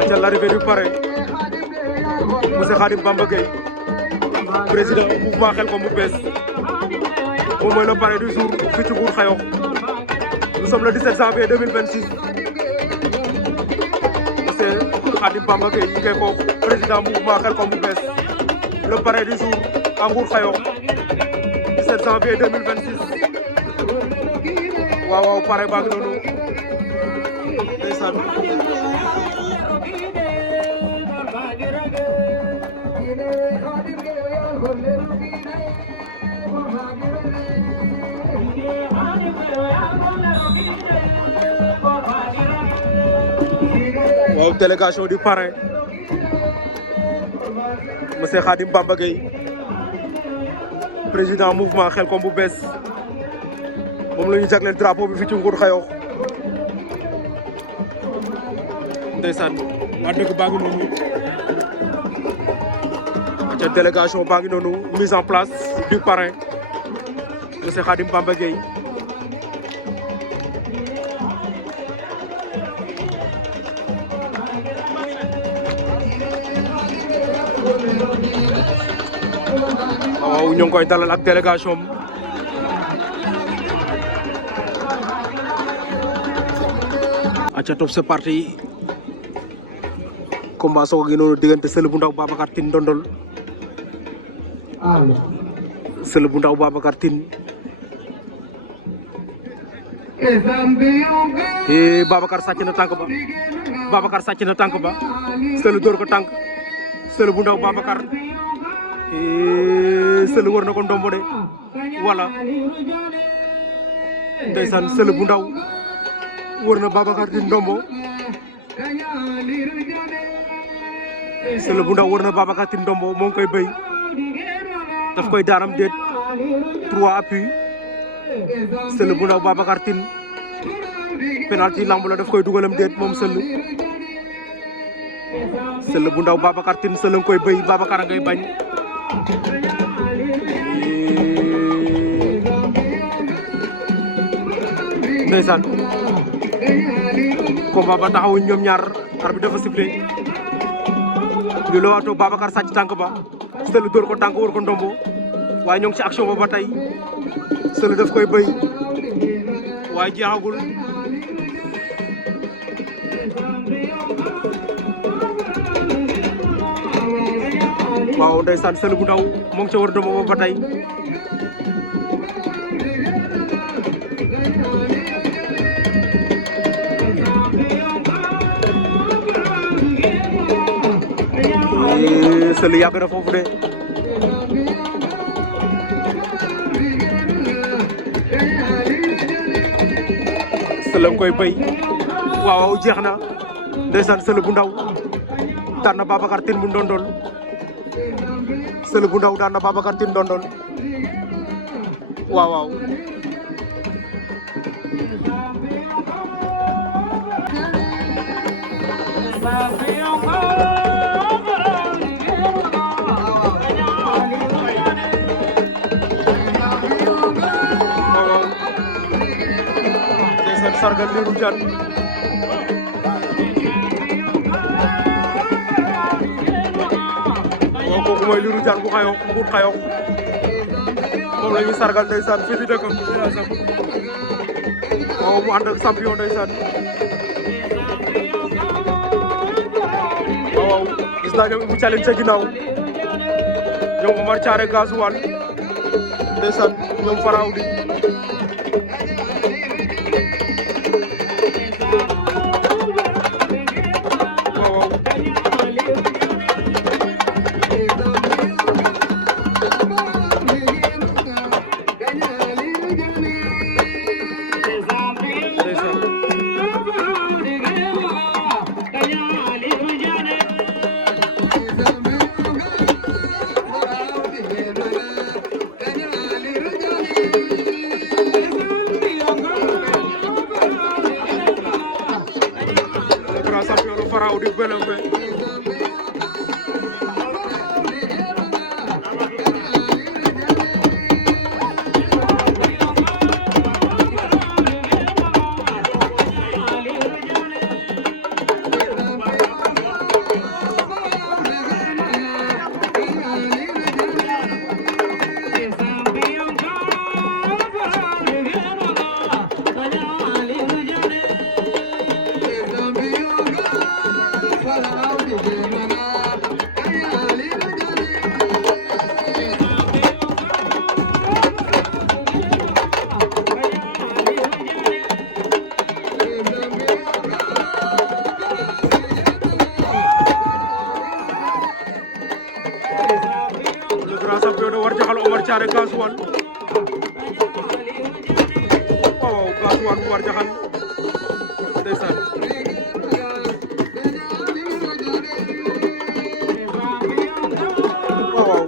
aca l'arrivée du parrain monsieur Khadim Bamba Gueye président mouvement Khelcom bu bees moom mooy le parrain du jour fii ci Mbour Xayokh. Nous sommes le 17 janvier 2026 monsieur Khadim Bamba Gueye ñu koy ko président mouvement Khelcom bu bees le parrain du jour à Mbour Xayokh 17 janvier 2026 waaw waaw parrain baa ngi noonu ndeysaan. waaw délégation du parrain monsieur Khadim Bamba Gueye président mouvement Khelcom bu bees moom la ñu jagleel drapeau bi fi ci Mbour Xayokh ndeysaan waa dëkk baa ngi noonu ca délégation baa ngi noonu mise en place du parrain monsieur Khadim Bamba Gueye waaw ñu ngi koy dalal ak délégation am aca top c'est parti combat soog gi noonu diggante Seul bu ndaw Babacar Tine Ndondol Seul bu ndaw Babacar Tine Babacar sàcc na tànk ba Babacar sàcc na tànk ba Seul dóor ko tànk Seul bu ndaw Babacar Seul war na ko ndombo de wala ndeysaan Seul bu ndaw war na Babacar Tine ndombo Seul bu ndaw war na Babacar Tine ndombo moo ngi koy béy daf koy daaram déet 3 appui Seul bu ndaw Babacar Tine penalty lamb la daf koy dugalam déet moom Seul bu ndaw Babacar Tine Seul nga koy béy Babacar a ngay bañ ndeysaan combat ba taxawuñ ñoom ñaar arbitre dafa sifflé ñu la waatoo Babacar sàcc tànk ba Seul dóor ko tànk war ko ndombo waaye ñoo ngi ci action ba ba tey Seul daf koy béy waaye jeexagul waaw ndeysaan Seul bu ndaw moo ngi ca war ndombo ba tey Seul yàgg na foofu de Seul nga koy béy waaw jeex na ndeysaan Seul bu ndaw daan na Babacar Tine bu Ndondol Seul bu ndaw daan na Babacar Tine Ndondol waaw waaw sargal Lirou Diane waaw kooku mooy Lirou Diane bu Xayokh Mbour Xayokh moom la ñuy sargal ndeysaan fii di dëkkam waaw mu ànd ak champion ndeysaan waaw gis naa ñoom Ibou Thialine ca ginnaaw ñoom Omar Thiaré gasoil ndeysaan ñoom Faraw di Faraw di Belengwe caare gasoil waaw gasoil bu war jaxal ndeysaan waaw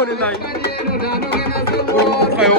Koni lay borom fayo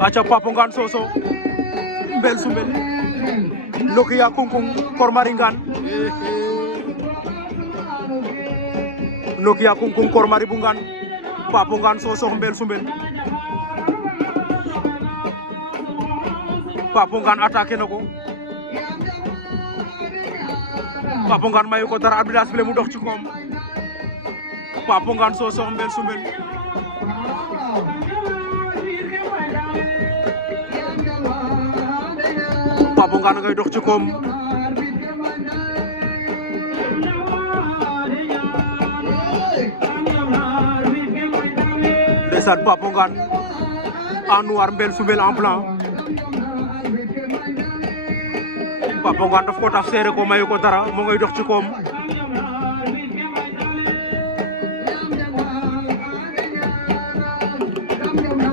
aca Papa Ngane Sossokh Mbel Soumel Nokia Kungkung Kormari Ngane Nokia Kungkung Kormari bu Ngane Papa Ngane Sossokh Mbel Soumel Papa Ngane attaqué na ko Papa Ngane mayu ko dara arbitre bi mu dox ci koom Papa Ngane Sossokh Mbel Soumel Papa Ngane ngay dox ci koom ndeysaan Papa Ngane en noir Mbel Soumel en blanc Papa Ngane daf ko taf seere ko mayu ko dara mo ngay dox ci koom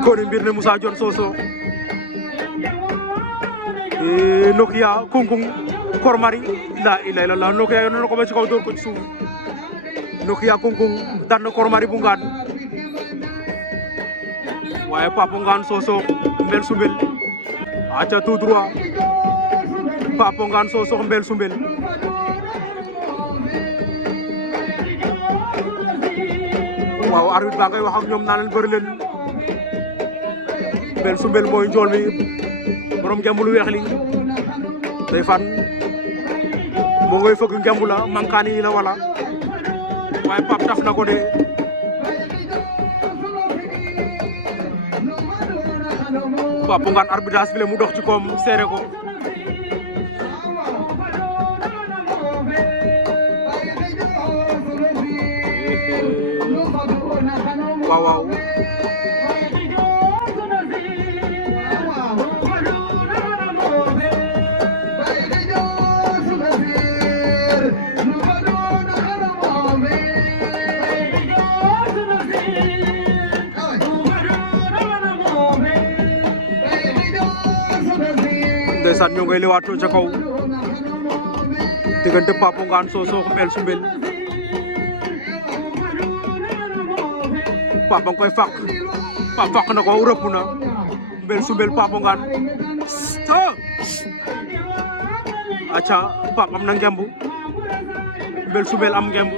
Koni mbir ne Moussa Dione Sossokh Nokia Kungkung Kormari la ilaha illallah Nokia yoon na ko ba ci kaw door ko ci suuf Nokia Kungkung daan na Kormari bu Ngane waaye Papa Ngane Sossokh Mbel Soumel aca tout droit Papa Ngane Sossokh Mbel Soumel waaw arbitre ba ngay wax ak ñoom naa leen bëri leen Mbel Soumel mooy njool mi borom ngemb lu weex li day fan moo ngay fëgg ngemb la mankaani yi la wala waaye Pape taf na ko de Papa Ngane arbitrage bi mu dox ci koom seere ko waaw waaw ndeysaan ñoo ngay lewaatoo ca kaw diggante Papa Ngane Sossokh Mbel Soumel Papa nga koy fàq Papa fàq na ko rëpp na Mbel Soumel Papa Ngane aca Papa am na ngemb Mbel Soumel am ngemb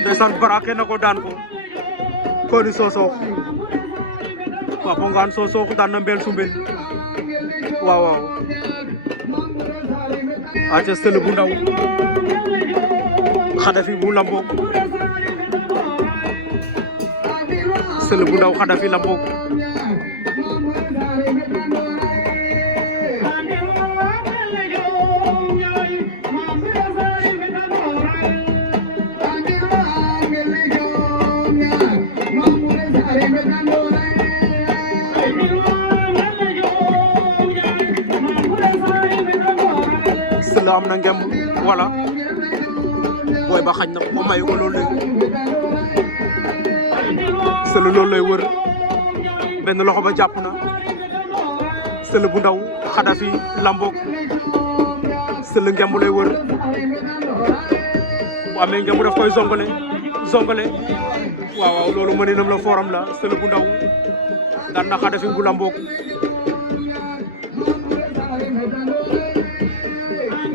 ndeysaan baraake na ko daan ko Koni Sossokh Papa Ngane Sossokh daan na Mbel Soumel waaw waaw aca Sele bu ndaw Khadafi bu Lambok Sele bu ndaw Khadafi Lambok Sele am na ngemb wala booy ba xañ na ko mayu ko loolu Sele loolu lay wër benn loxo ba jàpp na Sele bu ndaw Khadafi Lambok Sele ngemb lay wër bu amee ngemb daf koy zongale waaw waaw loolu mëninam la forum la Sele bu ndaw daan na Khadafi bu Lambok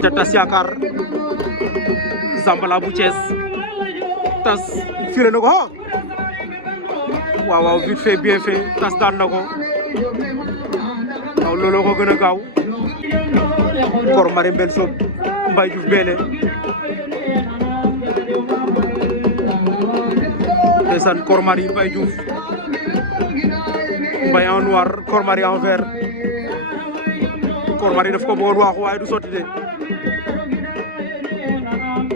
te tas yaakaar Zambala bu Thiès tas firé na ko waaw waaw vite fait bien fait tas daan na ko waaw looloo ko gën a gaaw Kormari Mbel Mbaye Diouf Bélé ndeysaan Kor Marie Mbaye Diouf Mbaye en noir Kor Marie en vert Kor Marie daf ko bëggoon waaxu waaye du sotti de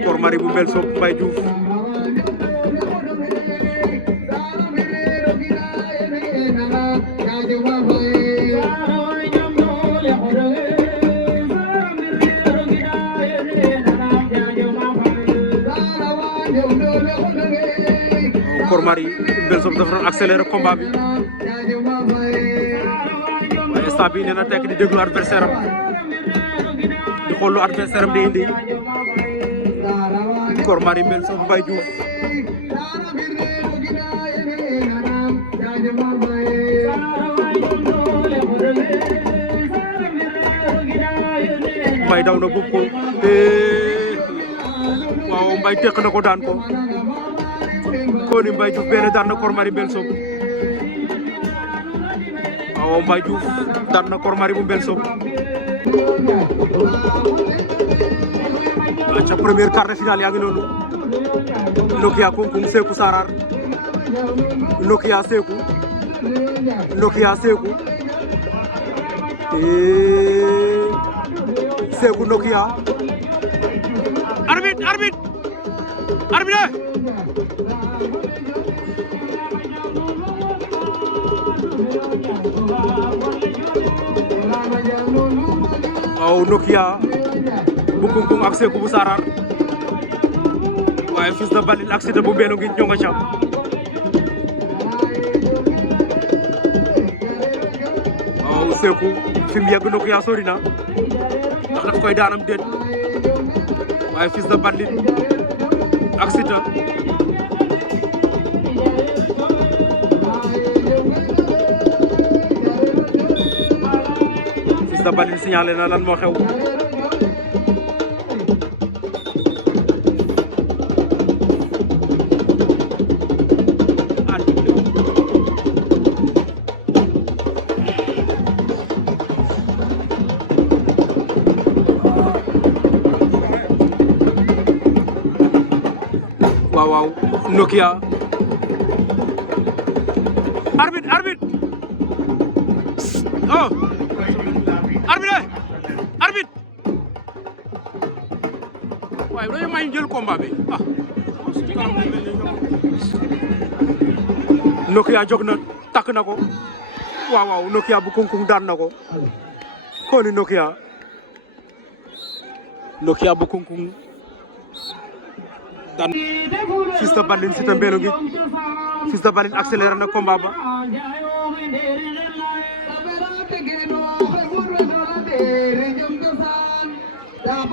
Kor Marie bu Mbel Sob Mbaye Diouf Kor Marie Mbel Sob dafa doon accélérer combat bi waaye instant bii nee na tekk di déglu adversaire am di xool lu adversaire am di indi Kor Marie Mbel Sob Mbaye Diouf Mbaye daw na buub ko waaw Mbaye tekk na ko daan ko Koni Mbaye Diouf Bélé daan na Kor Marie Mbel Sob waaw Mbaye Diouf daan na Kor Marie bu Mbel Sob ca première quart de finale yaa ngi noonu Nokia Kounkouung Sékou Sarar Nokia Sékou Sékou Nokia arbitre waaw Nokia bu Kounkouung ak Sékou bu Sarar waaye Fils de Baline ak Siteu bu Mbélo ngi ñoo nga ca waaw Sékou fi mu yegg Nokia sori na ndax daf koy daanam déet waaye Fils de Baline ak Siteu Fils de Baline signalé na lan moo xew waaw Nokia arbitre oh arbitre waaye dañu may jël combat bi ah Nokia jóg na takk na ko waaw Nokia bu Kounkouung daan na ko Koni Nokia bu Kounkouung daan Fils de Baline Siteu Mbélo ngi Fils de Baline accéléré na combat ba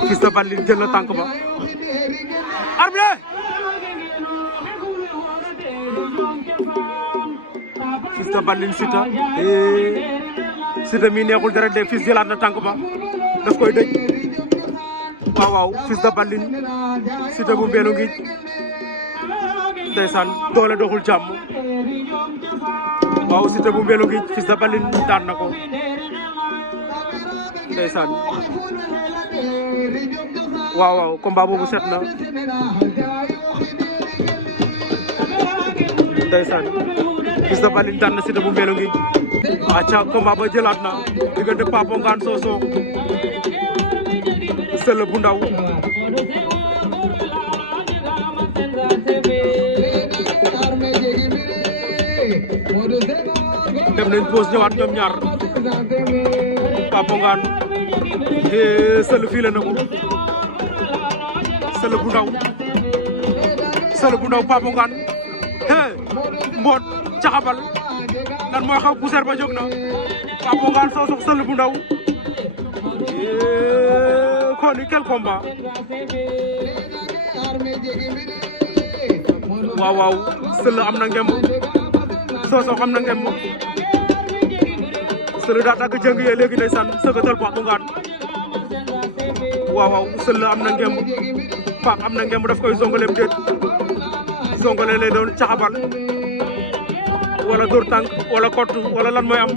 Fils de Baline jël na tànk ba arbitre Fils de Baline Siteu mi neexul dara de Fils jëlaat na tànk ba daf koy dëj waaw Fils de Baline Siteu bu Mbélo ngi ndeysaan doole doxul jàmm waaw Siteu bu Mbélo ngi Fils de Baline daan na ko ndeysaan waaw combat boobu set na ndeysaan Fils de Baline daan na Siteu bu Mbélo ngi acca combat ba jëlaat na diggante Papo Ngane Sossokh Sele bu ndaw dem nañ pause ñëwaat ñoom ñaar Papo Ngane Sele fii la na ko Sele bu ndaw Papo Ngane mboot caxabal lan mooy xaw poussière ba jóg na Papo Ngane Sossokh Sele bu ndaw Koni quel combat waaw Sele am na ngemb Sossokh am na ngemb Sele daa dagg jëng yee léegi ndeysaan sëggatal Papo Ngane waaw Sele am na ngemb Pape am na ngemb daf koy zongaleem déet zongale lay doon caxabal wala dóor tànk wala kottu wala lan mooy am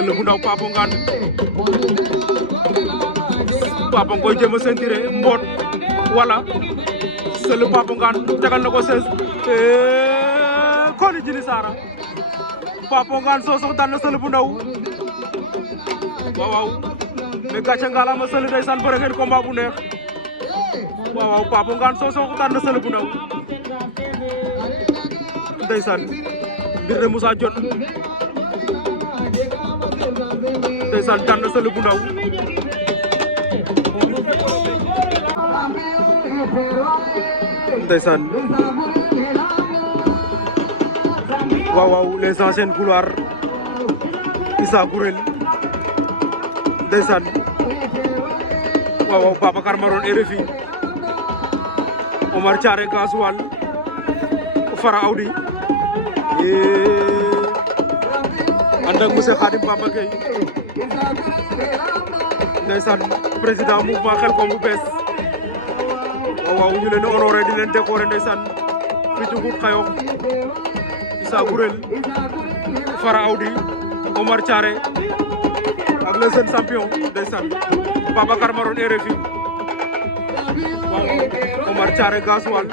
Seul bu ndaw Papa Ngane Papa ngoy jéem a sentiré mboot wala Seul Papa Ngane tegal na ko 16 Coly Djily Sara Papa Ngane Sosokh daan na Seul bu ndaw waaw waaw mais gàcce ngalaama Seul ndeysaan bëre ngeen combat bu neex waaw waaw Papa Ngane Sosokh daan na Seul bu ndaw ndeysaan mbir ne Moussa Dione ndeysaan daan na Seul bu ndaw ndeysaan waaw waaw les anciennes gloires Issa Gourel ndeysaan waaw waaw Babacar Maron RFI Omar Thiaré Gasoil Fara Awdi ànd ak monsieur Khadim Bamba Gueye ndeysaan président mouvement Xelcom bu bees waaw waaw ñu leen di honoré di leen décoré ndeysaan fi ci Gout Xayokh Issa Gourel Fara Awdi Omar Thiaré ak le jeune champion ndeysaan Babacar Maron RFI waaw Omar Thiaré Gasoil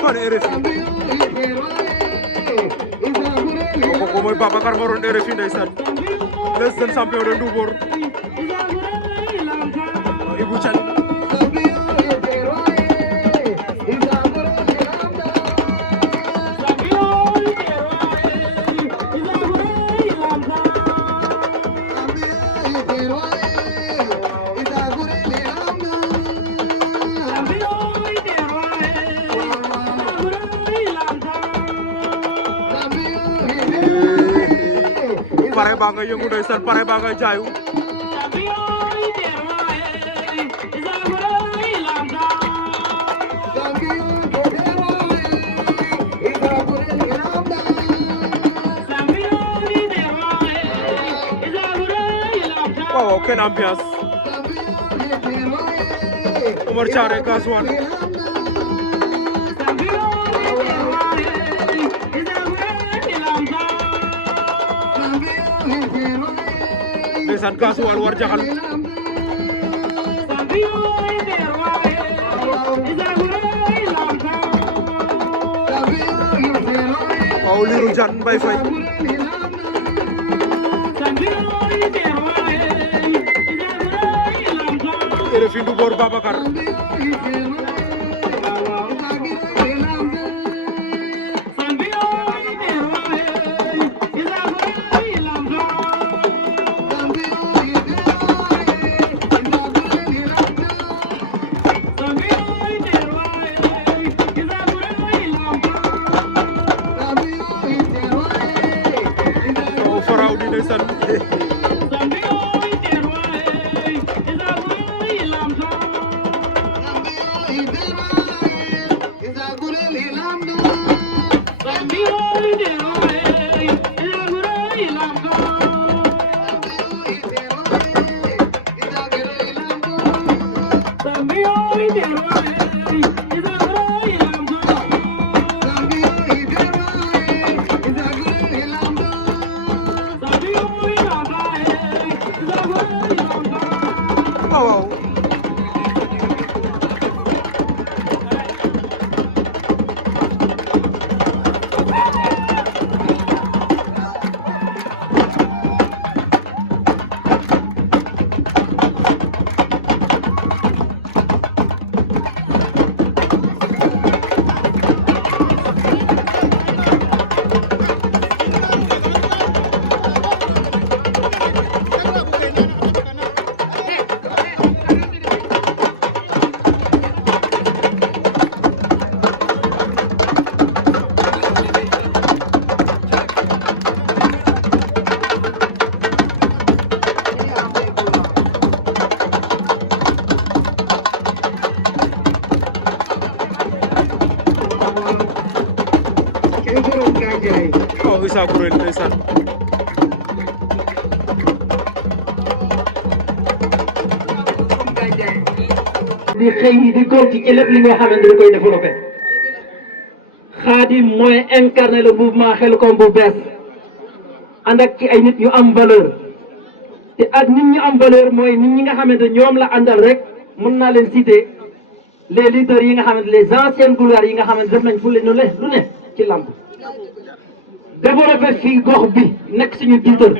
kon RFI kooku mooy Babacar Maron RFI ndeysaan le jeune champion de Ndoubor Ibou Thiam pare baa nga yëngu ndeysaan pare baa nga jaayu waaw kenn ambiance Omar Thiaré Gasoil ndeysaan Gasoil war jaxal waaw Lirou Diane Mbaye Faye RFI Ndoubor Babacar Fara Awdi ndeysaan waaw oh Issa Gourel ndeysaan di xëy di gonti ci lépp li nga xamante ni koy développé Khadim mooy incarner le mouvement Khelcom bu bees ànd ak ci ay nit ñu am valeur te ak nit ñu am valeur mooy nit ñi nga xamante ñoom la àndal rek mën naa leen citer les leaders yi nga xamante les anciennes gloires yi nga xamante def nañ fu leen lu ne ci làmb développé fii gox bi nekk suñu tiitar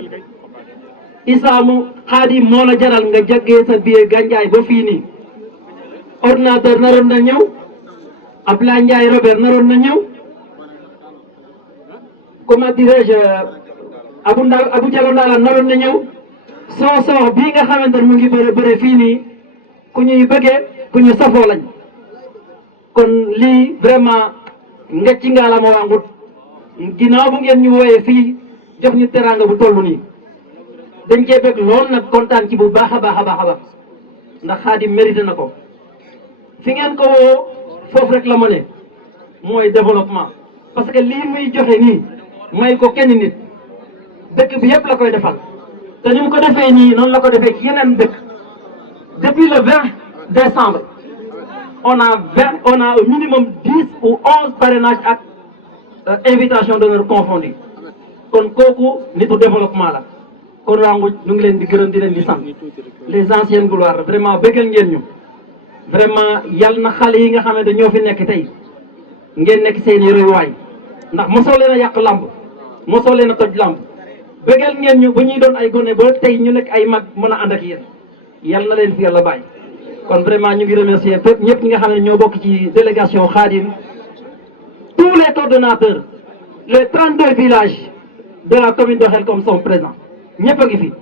Issa mu Khadim moo la jaral nga jaggee sa billet Gandiaye ba fii nii ordinateur naroon na ñëw Ablaye Ndiaye Robert naroon na ñëw comment dirais-je Abou Diallo Ndala naroon na ñëw soox bii nga xamante ne mu ngi bëre fii nii ku ñuy bëggee ku ñu safoo lañ kon lii vraiment ngecci nga la ma wangut ginnaaw bu ngeen ñu wooyee fii jox ñu teraanga bu toll nii dañ cee bëgg lool nag kontaan ci bu baax a baax a baax a baax ndax Khadim mérité na ko fi ngeen ko woo foofu rek la ma ne mooy développement parce que lii muy joxe nii may ko kenn nit dëkk bi yëpp la koy defal te ni mu ko defee nii noonu la ko defee ci yeneen dëkk depuis le 20 décembre on a au minimum 10 ou 11 parrainages ak invitation d'honneur confondue kon kooku nitu développement la kon rangu ñu ngi leen di gërëm di leen di sant les anciennes gloires vraiment bëggal ngeen ñu vraiment yal na xale yi nga xamante ñoo fi nekk tey ngeen nekk seen i royuwaay ndax mosoo leen a yàq lamb mosoo leen a toj lamb bëggal ngeen ñu bu ñuy doon ay gone ba tey ñu nekk ay mag mën a ànd ak yéen yal na leen fi yàlla bàyyi kon vraiment ñu ngi remercier fépp ñëpp ñi nga xam ne ñoo bokk ci délégation Khadim tous les coordonnateurs les 32 villages de la commune de Khelcom sont présents ñëpp a ngi fi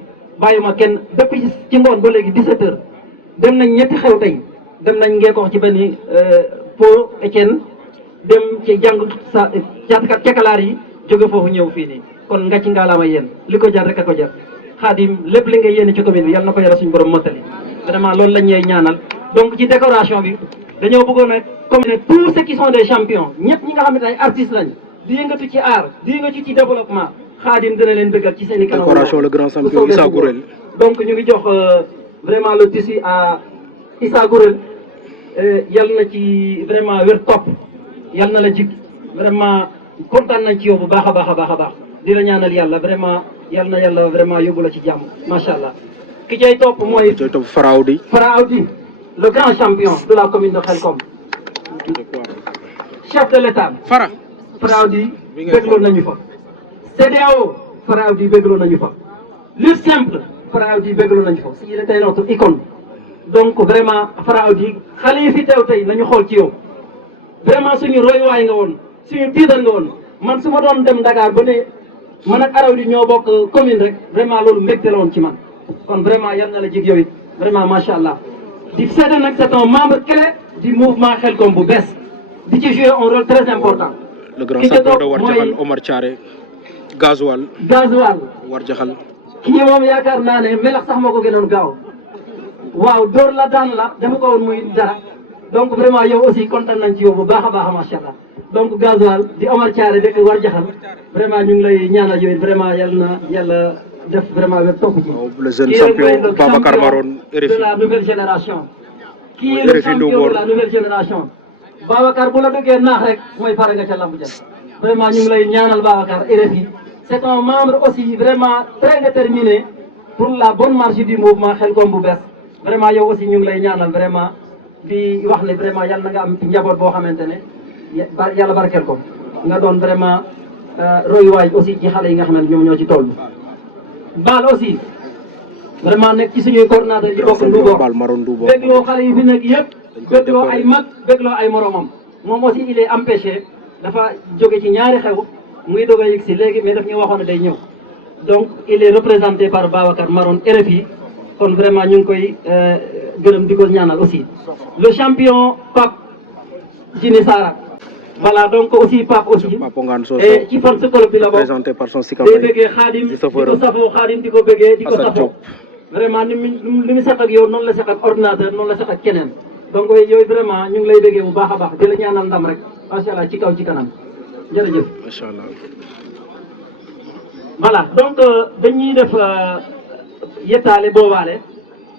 bàyyuma kenn depuis ci ngoon ba léegi 17 heures dem nañ ñetti xew tey dem nañ ngeekoox ci benn Po Etienne dem ci jàng sa cekalaar yi jóge foofu ñëw fii nii kon nga ci ngaalaama yéen li ko jar rek a ko jar Khadim lépp li nga yéene ci commune bi yàlla na ko yàlla suñu borom mottali vraiment loolu la ñuy ñaanal donc ci décoration bi dañoo bëggoon a comme tous ceux qui sont des champions ñëpp ñi nga xam ne ay artistes lañ di yëngatu ci art di yëngatu ci développement Khadim dina leen dëggal ci seen i kanam décoration le grand champion Issa Gourel donc ñu ngi jox vraiment le tissu à Issa Gourel yal na ci vraiment wér topp yal na la jig vraiment kontaan nañ ci yow bu baax a baax a baax a baax di la ñaanal yàlla vraiment yal na yàlla vraiment yóbbu la ci jàmm macha allah ki cay topp mooy Fara Awdi le grand champion de la commune de Khelcom chef de l'état Fara Awdi bégloo nañu fa CEDEAO Fara Awdi bégloo nañu fa lutte simple Fara Awdi bégloo nañu fa il était notre icône donc vraiment Fara Awdi xale yi fi teew tey nañu xool ci yow vraiment suñu royuwaay nga woon suñu tiital nga woon man su ma doon dem Dakar ba ne man ak Awdi ñoo bokk commune rek vraiment loolu mbégte la woon ci man kon vraiment yal na la jig yow it vraiment macha allah di seede nag c'est un membre clé du mouvement Khelcom bu bees di ci jouer un rôle très important. le grand champion de Warjaxal Omar Thiaré gasoil Warjaxal kii moom yaakaar naa ne melax sax moo ko gënoon gaaw waaw door la daan la dama ko woon muy dara donc vraiment yow aussi kontaan nañ ci yow bu baax a baax macha allah donc gasoil di Omar Thiaré dëkk Warjaxal vraiment ñu ngi lay ñaanal yow it vraiment yal na yàlla def vraiment web topp ci. le jeune champion Babacar Maron RFI de la nouvelle génération. kii est le champion de la nouvelle génération. Babacar bu la duggee naax rek mooy pare nga ca lamb ja vraiment ñu ngi lay ñaanal Babacar RFI c'est un membre aussi vraiment très déterminé pour la bonne marche du mouvement Khelcom bu bees vraiment yow aussi ñu ngi lay ñaanal vraiment di wax ne vraiment yàlla na nga am njaboot boo xamante ne yàlla barkeel ko nga doon vraiment royuwaay aussi ci xale yi nga xamante ñoom ñoo ci toll. Baal aussi vraiment nekk ci suñuy coordinateur yi bokk Ndubo bégloo xale yi fi nekk yëpp bégloo ay mag bégloo ay moromam moom aussi il est empêché dafa jóge ci ñaari xew muy doog a yëg si léegi mais daf ñu waxoon ne day ñëw donc il est représenté par Babacar Maron RFI kon vraiment ñu ngi koy gërëm di ko ñaanal aussi le champion Pape Jini Sara voilà donc aussi Pape aussi et ci fan sa club bi la bokk day bëggee Khadim di ko safoo Khadim di ko bëggee di ko safoo vraiment ni mu seq ak yow noonu la seq ak ordinateur noonu la seq ak keneen donc yooyu vraiment ñu ngi lay bëggee bu baax a baax di la ñaanal ndam rek macha allah ci kaw ci kanam jërëjëf. macha allah. voilà donc dañuy def yettaale boobaale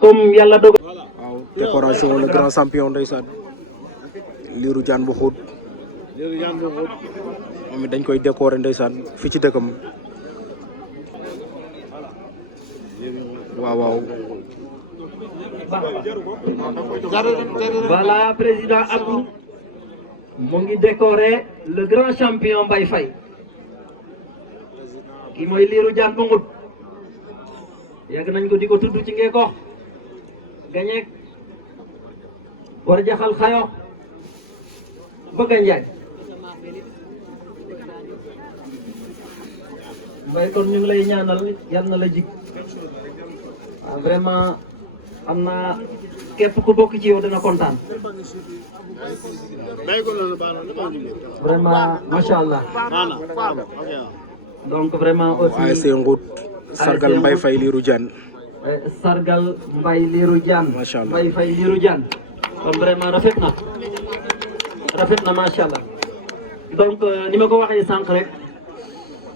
comme yàlla dogal. waaw décoration le grand champion ndeysaan Lirou Diane bu xóot moom it dañ koy décorer ndeysaan fii ci dëkkam waaw voilà président Abdou mu ngi décorer le grand champion Mbaye Faye kii mooy Lirou Diane bu ngut yàgg nañ ko di ko tudd ci Ngeekoox gañeek war jaxal xayo bëgg a njaay Mbaye kon ñu ngi lay ñaanal yal na la jig waaw vraiment am na képp ku bokk ci yow dina kontaan vraiment macha allah donc vraiment aussi ASC Ngout sargal Mbaye Faye Lirou Diane sargal Mbaye Lirou Diane macha allah Mbaye Faye Lirou Diane kon vraiment rafet na macha allah donc ni ma ko waxee sànq rek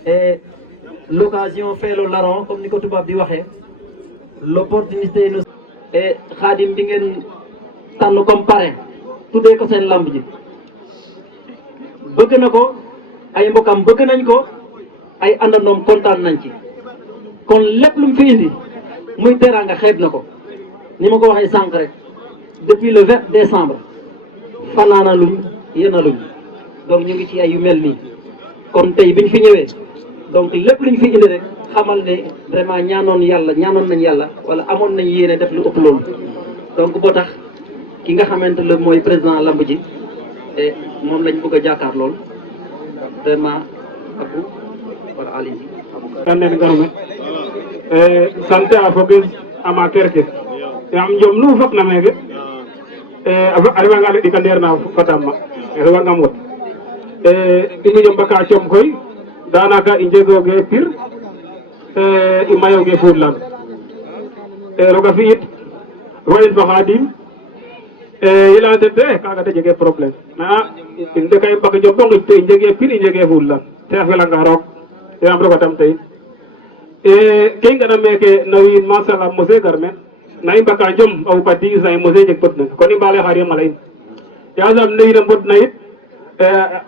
et l'occasion fait le larron comme ni ko tubaab di waxee l'opportunité nous et Khadim bi ngeen tànn comme parrain tuddee ko seen lamb ji bëgg na ko ay mbokam bëgg nañ ko ay àndandoom kontaan nañ ci kon lépp lu mu fi indi muy teraanga xeeb na ko ni ma ko waxee sànq rek depuis le 20 décembre fanaana luñ yéen a luñ donc ñu ngi ci ay yu mel nii kon tey biñ fi ñëwee donc lépp luñ fi indi rek xamal ne vraiment ñaanoon nañ yàlla wala amoon nañ yéene def lu ëpp loolu donc boo tax ki nga xamante ne mooy président lamb ji et moom lañ bëgg a jàkkaar lool vraiment Abou wala Aliou kannen garume sante a fogis amateur ke yaam jom nu fokna meke a refanga le ɗika ndeer na fatam ma a refangam wot i miƴo mbaka com koy danaka i njegooge pir i mayooge fuudlan roga fi'it royit fo Khadim i leya den de kaga de jege problème a in de ka i mbak jom bo ngij to i njege pir i njege fuudlan te a felanga roog yaam roga tam tey ke i nga'na meke no wiin machallah mose gar meen na i mbaka jom a xupa 10 ans i mose jeg pod ne kon i mbale xaar yem a leyin yasam ne wiin a mbod na yit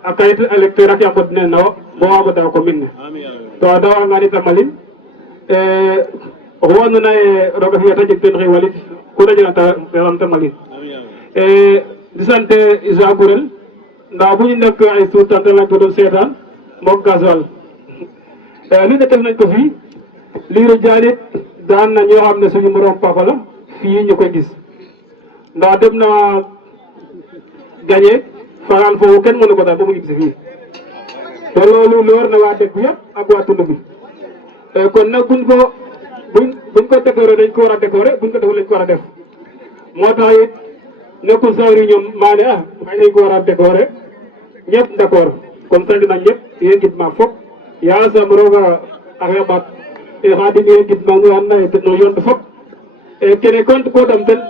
a kayit électeur ake a mbod ne na wo bo waago daw commune ne to a dawangan itam a lim oxu andoona yee roog a fi'a ta jeg teen xiiwalit ku ta jeganta xeexam ta malin di sant Jean Gourel ndaa bu ñu nekk ay suutante lañ ko doon seetaan moog gasoil li ne def nañ ko fii Lirou Diane it daan na ñoo xam ne suñu morom papa la fii ñu koy gis ndax dem na gagné faral foofu kenn mënu ko daal ba mu ñibbisi fii te loolu loor na waa dëkk yëpp ak waa tund bi kon nag buñ ko décoré dañ ko war a décoré buñ ko deful lañ ko war a def moo tax it nekkul sawri ñoom maa ne may nañ ko war a décoré ñëpp d'accord kon sant nañ ñëpp yéen gid ma fop yaasam rooga a xeɓat Khadim yéen gid ma ngu andoona yee ten no yoon fop kene compte ko dam ten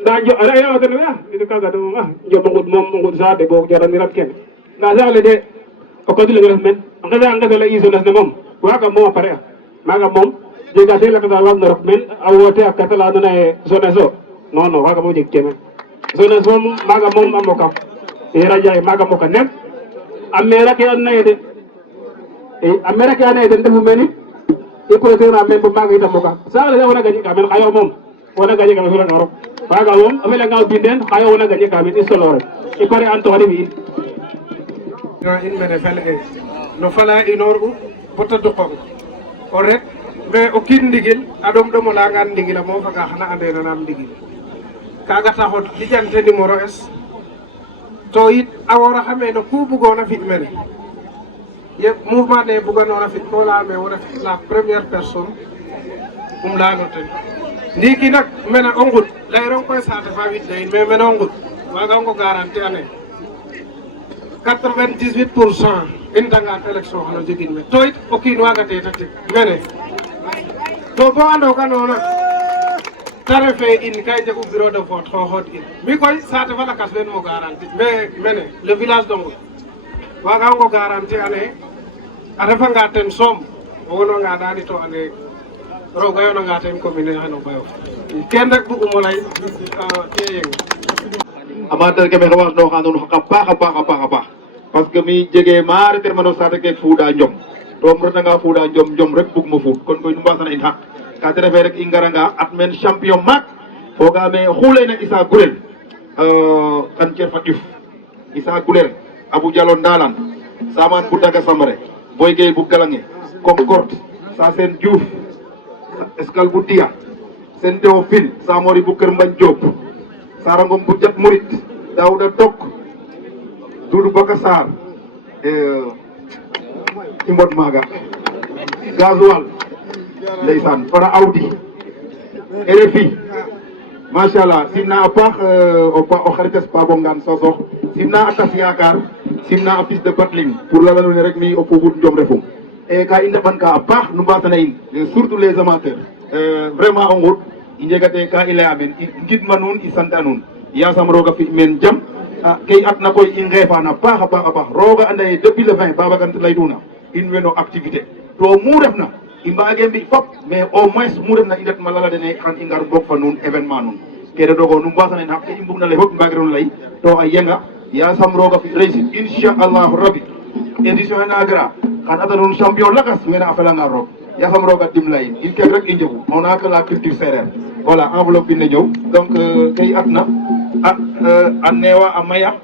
nda a re'anga ten we kaga de moom Ndiomb moom o ngud saate boog jaraniran kene nda saax le de o kodu leng ref meen a ngesala isonas ne moom waaga moom a pare a maaga moom jega te lakasa waag na rok meen a woote a kata la andoona yee sones o non non waaga moom jeg ke meen sones moom maaga moom a moka Yera Ndiaye maaga moka nem a maire ke andona yee de a maire ke andona yee den ndefu meen it i protéger a meen bo maaga it a moka saax le de wona gañi ka meen xayo moom wona gañi ka meen suranga rok waaga moom a felanga o bindeen xayo wona gañi ka meen i solo rek i pare an toxani fi'in in mene fel e no fala inoor u bota duqong o ret mais o kiin ndigil a ɗom o leyangaan ndigil a moofaga xana ande nanam ndigil kaga taxot lijante numéro es to yit a woraxame no ku bugoona fi mene ye mouvement ne buganoona fi ko leyame wo ref la première personne leyano ten ndiiki nak mene o ngud leyirong koy saate fa widna in mais mene o ngud wagango garanti ane 98% in dangan élection xano jegin me to it o kiin wagate ta tig mene to bo andoga noona te refe in ka i njegu bureau de vote xooxood in mi koy saate fa lakas fen mo garanti mais mene le village de Ngout wagango garanti ane a refanga ten soom o wonwanga dani to ande roga yoonanga ten commune xano ɓayo ken rek bug'umo lay teyeng amateur ke maxey wasnoxa nuun a paax a paax parce que mi jege ma reterma no saate ke fuuɗa njom to um retanga fuuɗa njom rek bugmo fuud kon koy nu mbasana in xaq ka te refe rek i ngaranga at men champion maak fogame oxu leyna Issa Gurel kan cer fa ƴuf Issa Gurel Abou Diallo Ndalan Saman bu Daga Samare Boy Gueye bu Galange Concorde Sasen Diouf Escale bu Dia Sen Théophile Samori bu Kër Mbagne Diop Sarangom bu Jat Murit Daouda Tok Doudou Baka Sarr i mbod maaga gasoil ndeysaan Fara Audi RFI machallah simna a paax o xarites Pabo Ngane Sosokh simna a tas yakar simna a fils de Batling pour lala nuune rek mi o fofut Njom refum e ka i ndeɓan ka a paax nu mbasana in surtout les amateurs vraiment o ngut i njegate ka i leya men i ngidma nuun i sant a nuun yasam roga fi men jam ke i atna koy i ngeefan a paax a paax roga anda ye depuis le 20 Babacar leyduna in way no activité to mu refna i mbage mbi fop mais au moins mu refna i ndet ma lala dene xan i ngar bok fa nuun événement nuun kene dogo nu mbasana in xaq ke i mbug na lay fop mbagirano lay to a yenga yasam roga fi réussite inchallahu rabbi édition na gara xan ata nuun champion lakas mene a felanga roog yasam roga dimla in kek rek i njegu on a que la culture sérère voilà enveloppe bi ne ñëw donc ke i atna a neewa a maya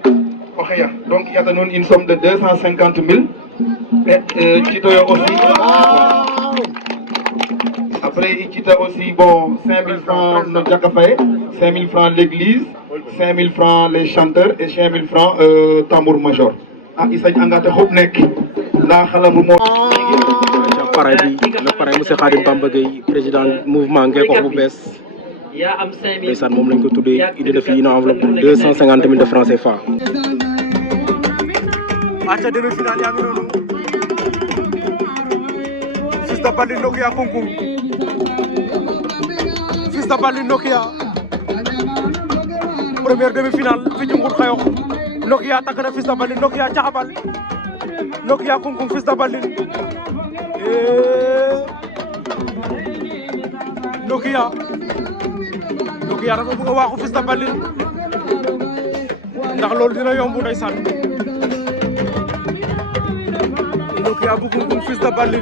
o xeya donc i ata nuun une somme de 250 000 et citoyo aussi après i cita aussi bon 5 000 francs no Jaka Faye 5 000 francs l'église 5 000 francs les chanteurs et 5 000 francs tambour major i sañ anga te xup nek nda xalam mo pare bi le pare monsieur Khadim Bamba Gueye président mouvement Ngeko bu bees ndeysaan moom lañ ko tuddee idée de fii une enveloppe de 250 000 de francs CFA. aca demi-finale yaa ngi noonu Fils de Bally Nokia Kounkouң Fils de Bally Nokia première demi-finale fi ci Ngout Xayox Nokia takk na Fils de Bally Nokia caxabal Nokia Kounkouң Fils de Bally Nokia dafa bëgg a waaxu Fils de Bally ndax loolu dina yomb ndeysaan Nokia bu Kounkouң Fils de Bally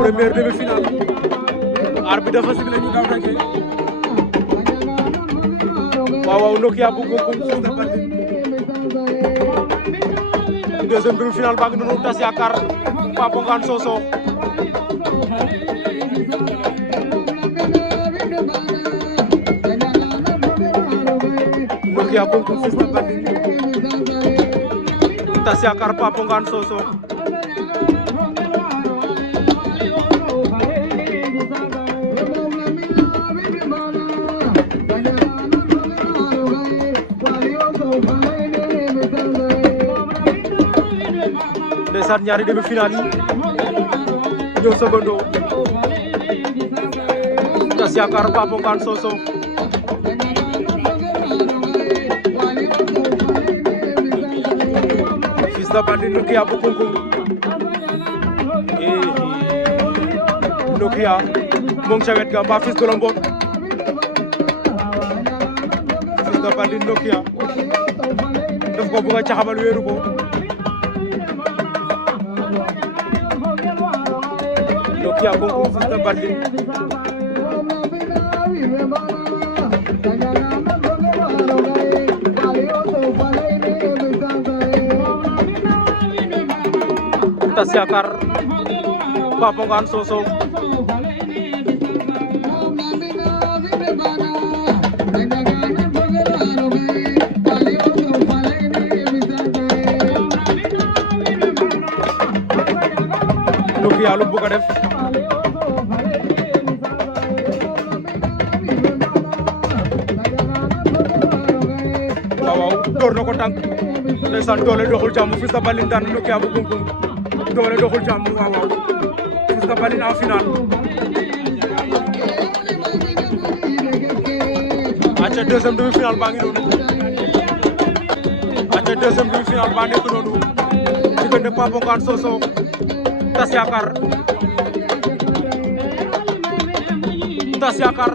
première demi-finale arbitre dafa sifflé ñu daw rek waaw Nokia bu Kounkouң Fils de Bally deuxième demi-finale baa ngi noonu tas yaakaar Papa Ngane Sosokh Nokia Kounkouң Fils de Bally tas yaakaar Papa Ngane Sosokh ndeysaan ñaari demi-finale yi ñëw sëgandoo tas yaakaar Papa Ngane Sosokh Fils de Bally Nokia bu Kounkouң Nokia moo ngi ca wet ga mbaa Fils de Lombot Fils de Bally Nokia daf ko bëgg a caxabal wéeru ko Nokia Kounkouң Fils de Bally tas yaakaar Papa Ngane Sosokh Nokia lu bëgg a def waaw door na ko tànk ndeysaan doole doxul jàmm Fils de Bally daan Nokia bu Kounkouң doole doxul jàmm waaw Fils de Bally en finale aca deuxième demi-finale baa ngi noonu aca deuxième demi-finale baa nekk noonu diggante Papa Ngane Sosokh tas yaakaar Tas Yakar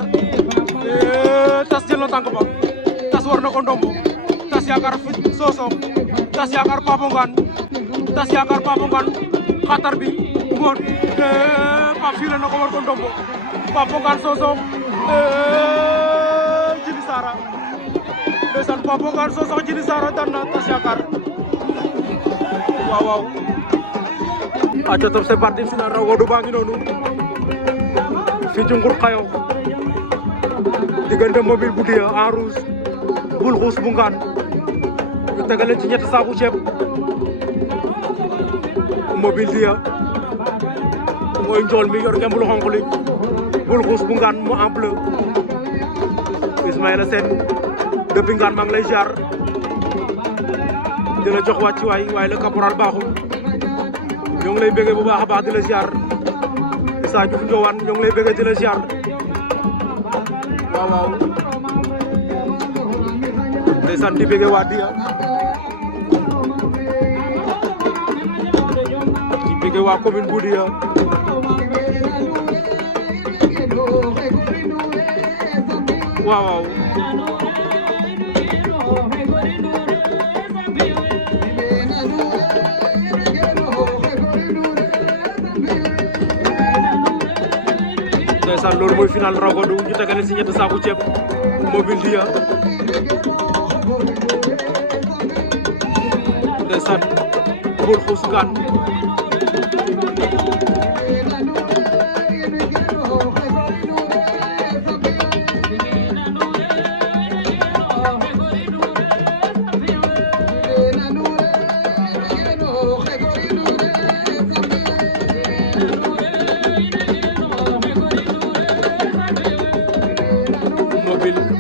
Tas jël na tànk ba Tas war na ko ndombo Tas Yakar Sosokh Tas Yakar Papo Ngane Tas Yakar Papo Ngane xatar bi moon Pape file na ko war ko ndombo Papo Ngane Sosokh Djily Sara ndeysaan Papo Ngane Sosokh Djily Sara daan na Tas Yakar waaw waaw aca top c'est parti final raw gadu baa ngi noonu fii ci Ngour Xayo diggante Mobile bu Diya en rouge Bul Xuus bu Ngane ñu tegale ci ñetti saaku ceeb Mobile Diya mooy njool mi yor ngemb lu xonq li Bul Xuus bu Ngane mu en bleu Ismaïla Sène depuis Ngane maa ngi lay ziar di la jox wàcc waaye le caporal baaxul ñoo ngi lay bëggee bu baax a baax di la ziar Issa Diouf Ndiowaan ñoo ngi lay bëggee di la ziar waaw waaw ndeysaan di bëggee waa Diya di bëggee waa commune bu Diya waaw waaw ndeysaan loolu mooy final raw gadu ñu tegale si ñetti saaku ceeb Mobile Diya ndeysaan Bul Xuus Ngane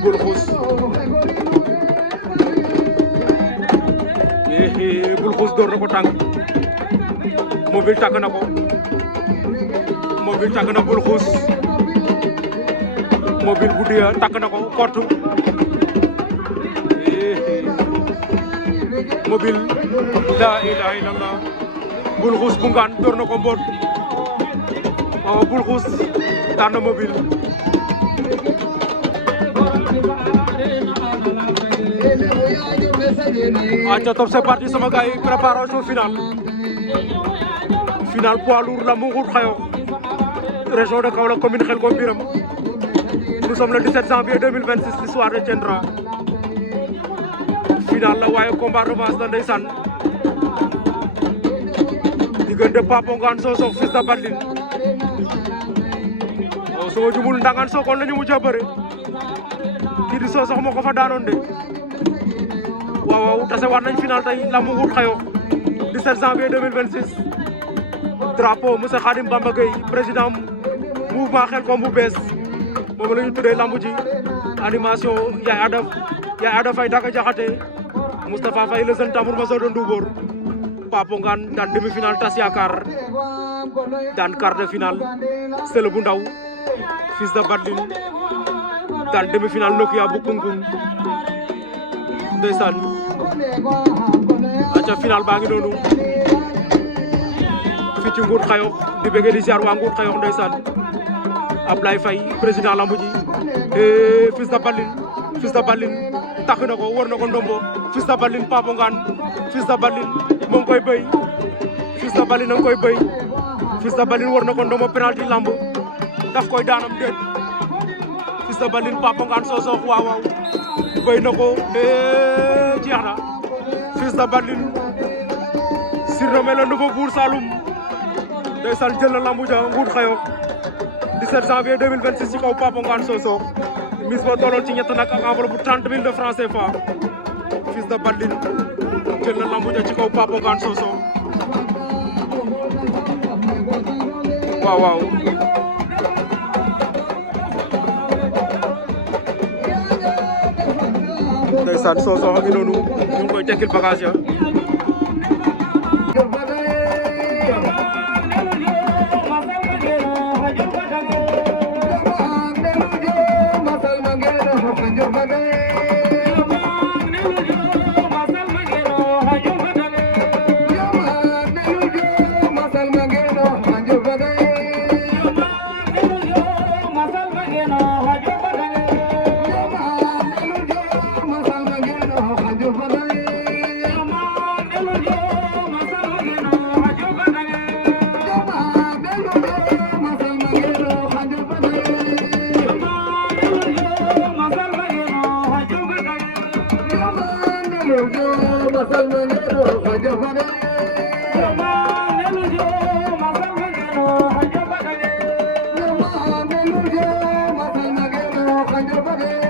Bul Xuus Bul Xuus door na ko tànk Mobile tàgg na ko Mobile tàgg na Bul Xuus Mobile bu Diya tàgg na ko kottu Mobile la ilaha illallah Bul Xuus bu Ngane door na ko mboot waaw Bul Xuus daan na Mobile aca top c'est parti sama gars yi préparation finale poids lourd la mu Ngour Xayo région de Kaolack commune Xelkom Biram nous sommes le 17 janvier 2026 l'histoire retiendra finale la waaye combat revanche la ndeysaan diggante Papo Ngane Sosokh fils de Badline o soo jumul Ndangaan Sokone la ñu mujj a bëre kii di Sosokh moo ko fa daanoon de waaw waaw tase waat nañ final tey lambu Ngour Xayo 17 janvier 2026 drapeau monsieur Khadim Bamba Gueye président mouvement Xelkom bu bees moom la ñu tuddee lambu ji animation Yaay Ada Faye Daga Jaxate Moustapha Faye le jeune tambour major de Ndoubor Papo Ngane daan demi-finale Tas Yakar daan quart de finale Sele bu Ndaw fils de Badline daan demi-finale Nokia bu Kungkung ndeysaan aca final baa ngi noonu fii ci Ngour Xayo di bëgg di ziar waa Ngour Xayo ndeysaan Ablaye Faye président lambu ji fils de Badline takk na ko war na ko ndombo fils de Badline Papo Ngane fils de Badline moo ngi koy bëy fils de Badline a ngi koy bëy fils de Badline war na ko ndombo penalty lamb daf koy daanam déet fils de Badline Papo Ngane Sosokh waaw waaw bëy na ko jeex na fils de Badline surnommé le nouveau Bour Saloum ndeysaan jël na lambu ja Ngour Xayo 17 janvier 2026 ci kaw Papo Ngane Sosokh mise ba tolloon ci ñett nag ak enveloppe bu 30 000 de francs CFA fils de Badline jël na lambu ja ci kaw Papo Ngane Sosokh waaw waaw ndeysaan Sosokh a ngi noonu ñu ngi koy tekkil bagage ya Masal Mageno Thank you.